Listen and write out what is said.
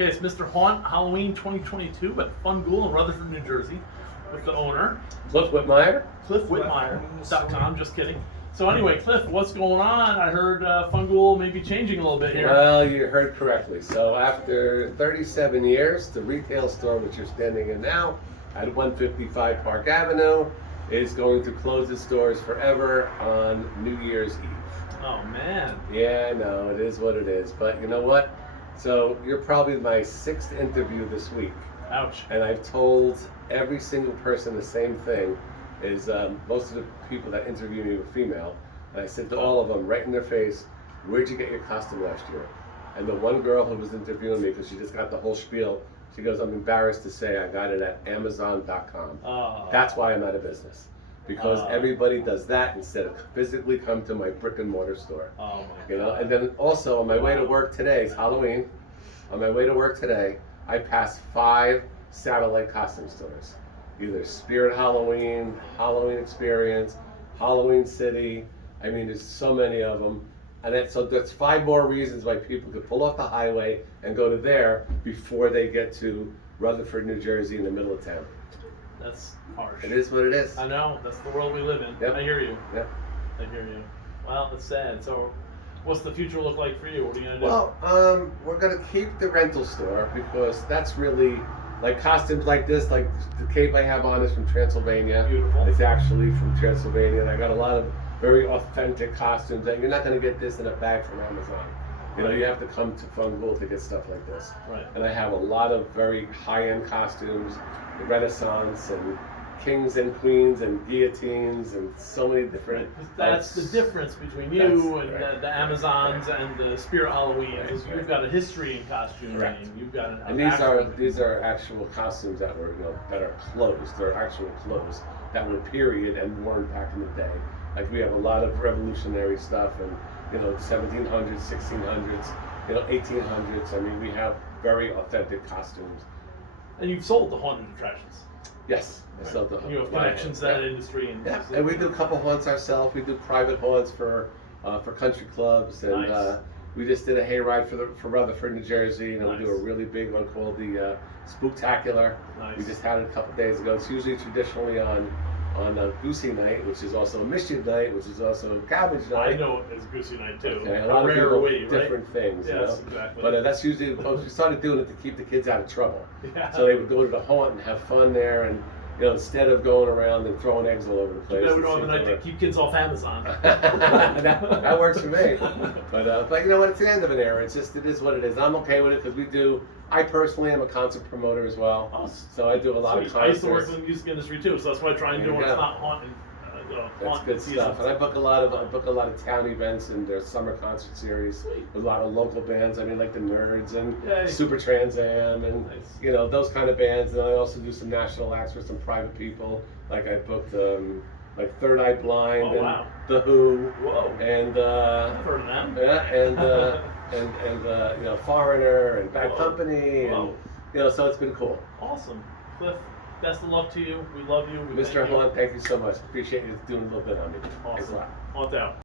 Okay, it's Mr. Haunt Halloween 2022 at FunGhoul in Rutherford, New Jersey, with the owner, Cliff Witmyer. CliffWhitmyer.com. Just kidding. So anyway, Cliff, what's going on? I heard FunGhoul may be changing a little bit here. Well, you heard correctly. So after 37 years, the retail store, which you're standing in now, at 155 Park Avenue, is going to close its doors forever on New Year's Eve. Oh man. Yeah, no, it is what it is. But you know what? So you're probably my 6th interview this week. Ouch. And I've told every single person the same thing. Is most of the people that interview me were female, and I said to all of them right in their face, "Where'd you get your costume last year?" And the one girl who was interviewing me, because she just got the whole spiel, she goes, "I'm embarrassed to say I got it at Amazon.com." That's why I'm out of business, because everybody does that instead of physically come to my brick and mortar store. Oh my You know, God. and then also on my way to work today, it's Halloween. On my way to work today, I passed 5 satellite costume stores. Either Spirit Halloween, Halloween Experience, Halloween City. I mean, there's so many of them. And so that's 5 more reasons why people could pull off the highway and go to there before they get to Rutherford, New Jersey in the middle of town. That's harsh. It is what it is. I know. That's the world we live in. Yep. I hear you. Yep. I hear you. Well, that's sad. So, what's the future look like for you? What are you gonna do? Well, we're going to keep the rental store because that's really, like costumes like this, like the cape I have on is from Transylvania. Beautiful. It's actually from Transylvania, and I got a lot of very authentic costumes that you're not going to get this in a bag from Amazon. You know, you have to come to FunGhoul to get stuff like this. Right. And I have a lot of very high-end costumes, the Renaissance and kings and queens and guillotines and so many different. That's the difference between you and right. the Amazons and the Spirit Halloween. Is Right. You've got a history in costuming. Correct. You've got an And these are actual costumes that were that are clothes. They're actual clothes that were period and worn back in the day. Like we have a lot of revolutionary stuff and 1700s, 1600s, 1800s. I mean, we have very authentic costumes. And you've sold the haunted attractions. Yes, I Right. sold the You have connections to that industry. Yeah, and we do a couple haunts ourselves. We do private haunts for country clubs, and Nice. we just did a hayride for Rutherford, New Jersey. We do a Nice. really big one called the Spooktacular. Nice. We just had it a couple days ago. It's usually traditionally on Goosey Night, which is also a Mischief Night, which is also a Cabbage Night. I know it as Goosey Night too. Okay, a A lot of rare people way, right? different things, Yes, exactly. But that's usually we started doing it to keep the kids out of trouble. Yeah. So they would go to the haunt and have fun there, and instead of going around and throwing eggs all over the place. We don't have it a night to seems keep kids off Amazon. that works for me. But you know what? It's the end of an era. It is what it is. I'm okay with it because I personally am a concert promoter as well. Oh, so I do a lot of sweet. concerts. I used to work in the music industry too, so that's why I try and do There when you it's go. not haunting. That's Haunt good season. stuff. And I book a lot of town events and their summer concert series Sweet. with a lot of local bands. I mean, like the Nerds and Yay. Super Trans Am and Nice. those kind of bands. And I also do some national acts for some private people. Like I booked like Third Eye Blind Oh, and wow. The Who Whoa. and I've heard of them. yeah and Foreigner and Bad Whoa. Company and Whoa. so it's been cool. Awesome. Cliff, best of luck to you. We love you. We Mr. thank you. Hunt, thank you so much. Appreciate you doing a little bit on me. Thanks a Awesome. lot. Haunt out.